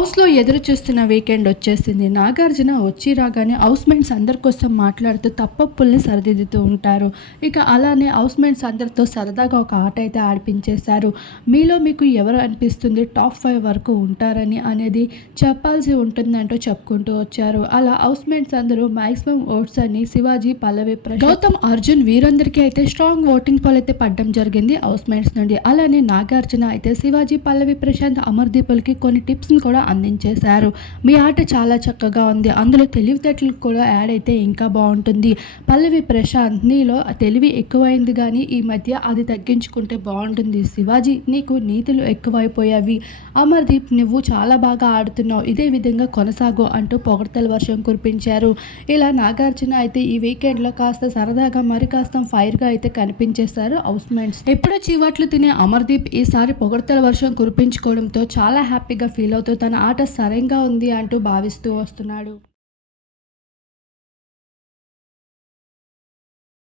హౌస్లో ఎదురు చూస్తున్న వీకెండ్ వచ్చేసింది. నాగార్జున వచ్చి రాగానే హౌస్ మేట్స్ అందరి కోసం మాట్లాడుతూ తప్పప్పుల్ని సరిదిద్దుతూ ఉంటారు. ఇక అలానే హౌస్ మేట్స్ అందరితో సరదాగా ఒక ఆట అయితే ఆడిపించేశారు. మీలో మీకు ఎవరు అనిపిస్తుంది టాప్ ఫైవ్ వరకు ఉంటారని అనేది చెప్పాల్సి ఉంటుందంటూ చెప్పుకుంటూ వచ్చారు. అలా హౌస్ మేట్స్ అందరూ మాక్సిమం ఓట్స్ అని శివాజీ పల్లవి గౌతమ్ అర్జున్ వీరందరికీ అయితే స్ట్రాంగ్ ఓటింగ్ పోల్ అయితే పడడం జరిగింది హౌస్ మేట్స్ నుండి. అలానే నాగార్జున అయితే శివాజీ పల్లవి ప్రశాంత్ అమర్దీపులకి కొన్ని టిప్స్ని కూడా అందించేశారు. మీ ఆట చాలా చక్కగా ఉంది. అందులో తెలివితేటలు కూడా యాడ్ అయితే ఇంకా బాగుంటుంది. పల్లవి ప్రశాంత్ నీలో తెలివి ఎక్కువైంది కానీ ఈ మధ్య అది తగ్గించుకుంటే బాగుంటుంది. శివాజీ నీకు నీతులు ఎక్కువైపోయావి. అమర్దీప్ నువ్వు చాలా బాగా ఆడుతున్నావు. ఇదే విధంగా కొనసాగు అంటూ పొగడతల వర్షం కురిపించారు. ఇలా నాగార్జున అయితే ఈ వీకెండ్లో కాస్త సరదాగా మరి కాస్త ఫైర్గా అయితే కనిపించేశారు హౌస్ మేట్స్. ఎప్పుడో చీవాట్లు తినే అమర్దీప్ ఈసారి పొగడతల వర్షం కురిపించుకోవడంతో చాలా హ్యాపీగా ఫీల్ అవుతూ తన ఆట సరంగా ఉంది అంటూ భావిస్తూ వస్తున్నాడు.